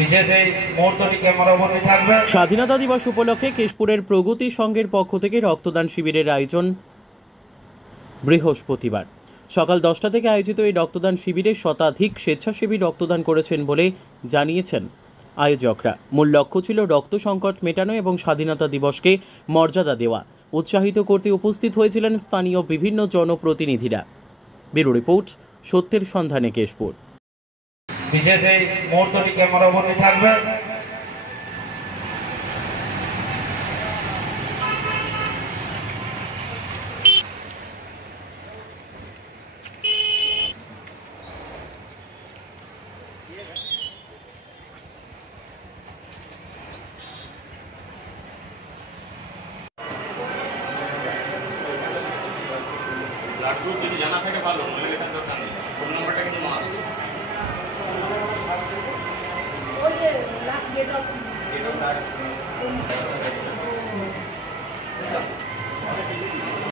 বিশেষ এই মুহূর্তটি ক্যামেরাবন্দি থাকবে। স্বাধীনতা দিবস উপলক্ষে কেশপুরের প্রগতি সংঘের পক্ষ থেকে রক্তদান শিবিরের আয়োজন বৃহস্পতিবার সকাল 10টা থেকে আয়োজিত এই রক্তদান শিবিরে শতাধিক স্বেচ্ছাসেবী রক্তদান করেছেন বলে জানিয়েছেন আয়োজকরা। মূল লক্ষ্য ছিল রক্ত সংকট মেটানো এবং স্বাধীনতা দিবসকে মর্যাদা দেওয়া। উৎসাহিত করতে উপস্থিত হয়েছিলেন স্থানীয় বিভিন্ন জনপ্রতিনিধিরা। ব্যুরো রিপোর্ট, সত্যের সন্ধানে কেশপুর। বিশেষ এই মুহূর্তটি ক্যামেরাবন্দি থাকবে। লাড্ডু যদি জানা থাকে ভালো।